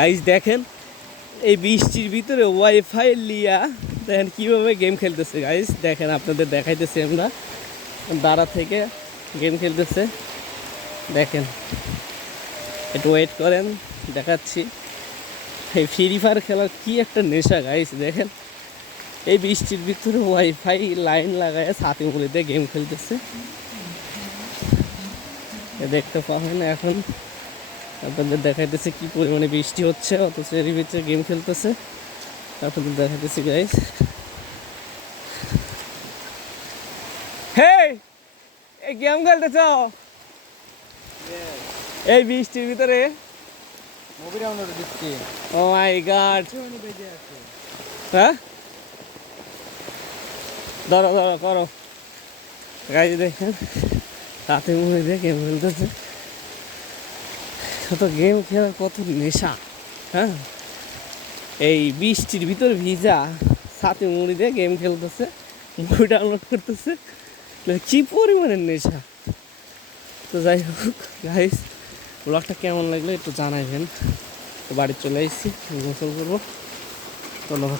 Guys দেখেন এই বৃষ্টির ভিতরে ওয়াইফাই লিয়া দেখেন কীভাবে গেম খেলতেছে। গাইস দেখেন আপনাদের দেখাইতেছি আমরা, দাঁড়া থেকে গেম খেলতেছে দেখেন, একটু ওয়েট করেন দেখাচ্ছি। এই ফ্রি ফায়ার খেলার কী একটা নেশা গাইস। দেখেন এই বৃষ্টির ভিতরে ওয়াইফাই লাইন লাগায় ছাতি মুড়িতে গেম খেলতেছে, দেখতে পাবেন। এখন আপনাদের দেখাইতেছে কি পরিমাণে বৃষ্টি হচ্ছে, অথচ এর ভিতরে গেম খেলতেছে। আপনাদের দেখাইতেছি গাইস। হেই এই গেম খেলতেছ এই বৃষ্টির ভিতরে? ও মাই গড, হ্যাঁ ধরো ধরো করো গাইজ। দেখেন তাতে মুড়ি দিয়ে গেম খেলতেছে। কত গেম খেলার কত নেশা, হ্যাঁ এই বৃষ্টির ভিতরে ভিজা সাথে মুড়ি দিয়ে গেম খেলতেছে, মুভি ডাউনলোড করতেছে, কি পরিমাণের নেশা। তো যাই হোক গাইস, ব্লগটা কেমন লাগলো একটু জানাবেন। তো বাড়ি চলে এসেছি, গোসল করবো। ধন্যবাদ।